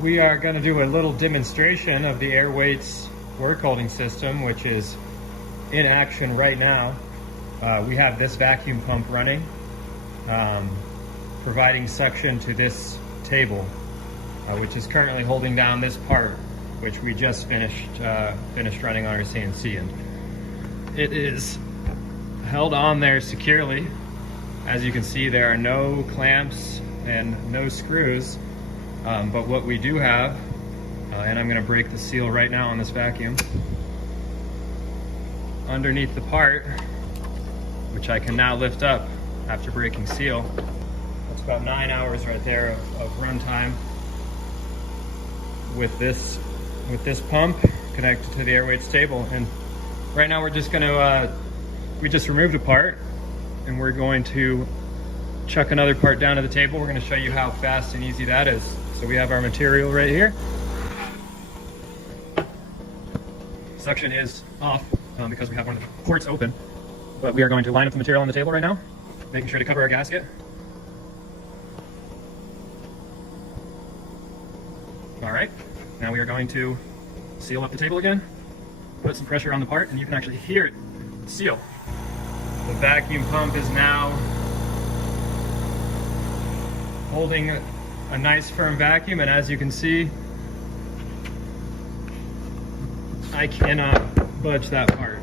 We are going to do a little demonstration of the Airweights work holding system, which is in action right now. We have this vacuum pump running, providing suction to this table, which is currently holding down this part, which we just finished running on our CNC, and it is held on there securely. As you can see, there are no clamps and no screws, but what we do have, and I'm going to break the seal right now on this vacuum, underneath the part, which I can now lift up after breaking seal. That's about 9 hours right there of run time with this pump connected to the Airweights table. And right now we're just going to, we just removed a part, and we're going to chuck another part down to the table. We're going to show you how fast and easy that is. So we have our material right here. Suction is off because we have one of the ports open, but we are going to line up the material on the table right now, making sure to cover our gasket. All right, now we are going to seal up the table again, put some pressure on the part, and you can actually hear it seal. The vacuum pump is now holding a nice firm vacuum, and as you can see, I cannot budge that part.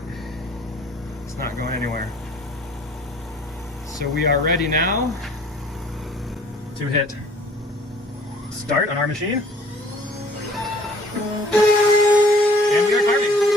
It's not going anywhere. So we are ready now to hit start on our machine. And we are carving.